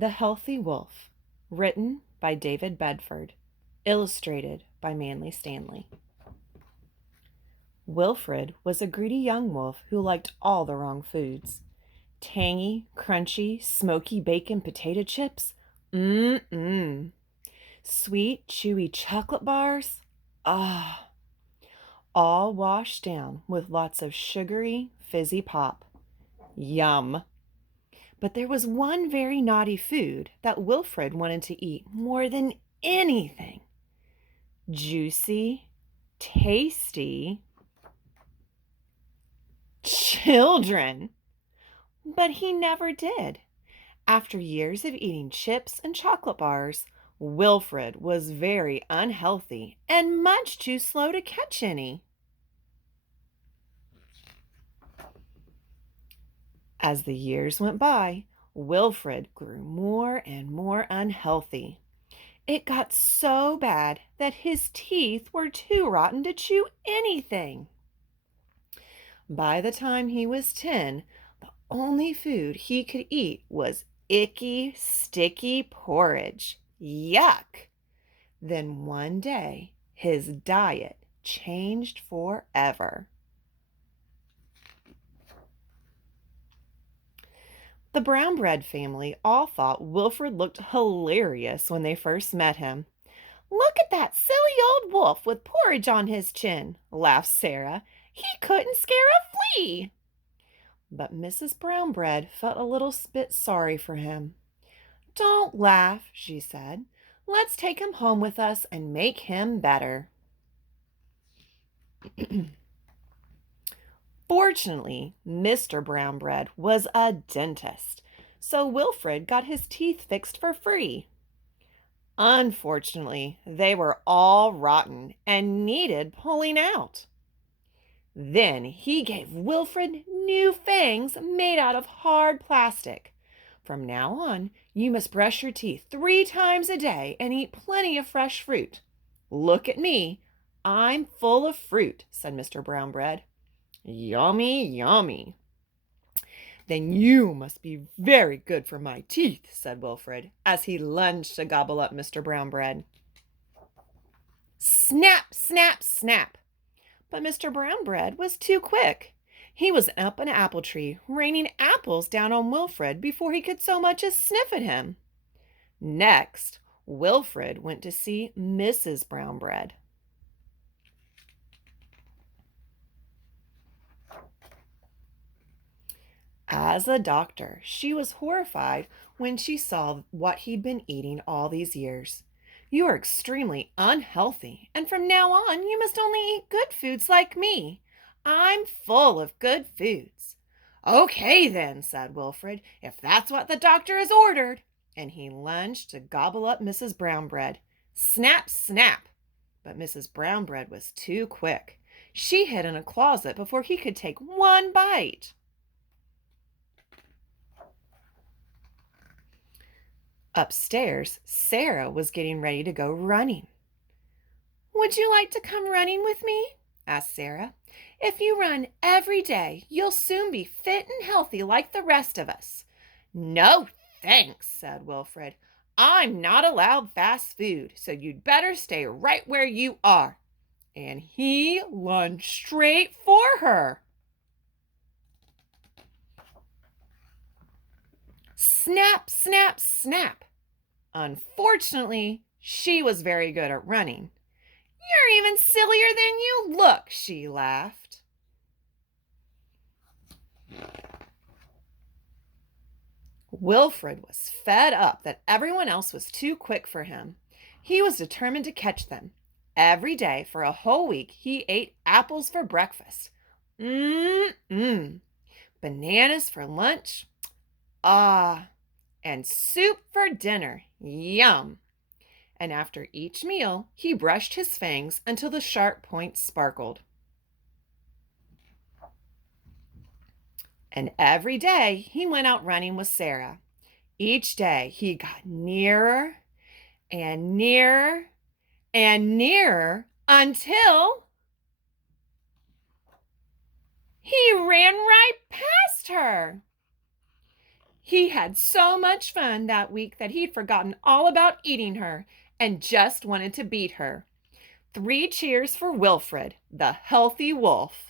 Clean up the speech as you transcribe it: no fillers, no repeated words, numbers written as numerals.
The Healthy Wolf, written by David Bedford, illustrated by Manly Stanley. Wilfred was a greedy young wolf who liked all the wrong foods. Tangy, crunchy, smoky bacon potato chips. Mmm. Sweet, chewy chocolate bars. Ah. All washed down with lots of sugary, fizzy pop. Yum. But there was one very naughty food that Wilfred wanted to eat more than anything. Juicy, tasty children. But he never did. After years of eating chips and chocolate bars, Wilfred was very unhealthy and much too slow to catch any. As the years went by, Wilfred grew more and more unhealthy. It got so bad that his teeth were too rotten to chew anything. By the time he was 10, the only food he could eat was icky, sticky porridge. Yuck! Then one day, his diet changed forever. The brown bread family all thought Wilfred looked hilarious when they first met him. "Look at that silly old wolf with porridge on his chin," laughed Sarah. "He couldn't scare a flea." But Mrs. Brown Bread felt a little bit sorry for him. "Don't laugh," she said. "Let's take him home with us and make him better." Fortunately, Mr. Brown Bread was a dentist, so Wilfred got his teeth fixed for free. Unfortunately, they were all rotten and needed pulling out. Then he gave Wilfred new fangs made out of hard plastic. "From now on, you must brush your teeth 3 times a day and eat plenty of fresh fruit." "Look at me. I'm full of fruit," said Mr. Brown Bread. "Yummy, yummy." "Then you must be very good for my teeth," said Wilfred, as he lunged to gobble up Mr. Brown Bread. Snap, snap, snap! But Mr. Brown Bread was too quick. He was up an apple tree, raining apples down on Wilfred before he could so much as sniff at him. Next, Wilfred went to see Mrs. Brown Bread. As a doctor, she was horrified when she saw what he'd been eating all these years. "You are extremely unhealthy, and from now on you must only eat good foods like me. I'm full of good foods." "Okay then," said Wilfred, "if that's what the doctor has ordered." And he lunged to gobble up Mrs. Brown Bread. Snap, snap! But Mrs. Brown Bread was too quick. She hid in a closet before he could take one bite. Upstairs, Sarah was getting ready to go running. "Would you like to come running with me?" asked Sarah. "If you run every day, you'll soon be fit and healthy like the rest of us." "No, thanks," said Wilfred. "I'm not allowed fast food, so you'd better stay right where you are." And he lunged straight for her. Snap, snap, snap! Unfortunately, she was very good at running. "You're even sillier than you look," she laughed. Wilfred was fed up that everyone else was too quick for him. He was determined to catch them. Every day for a whole week, he ate apples for breakfast. Mmm. Bananas for lunch. Ah. And soup for dinner. Yum. And after each meal, he brushed his fangs until the sharp points sparkled. And every day he went out running with Sarah. Each day he got nearer and nearer and nearer until he ran right past her. He had so much fun that week that he'd forgotten all about eating her and just wanted to beat her. 3 cheers for Wilfred, the healthy wolf.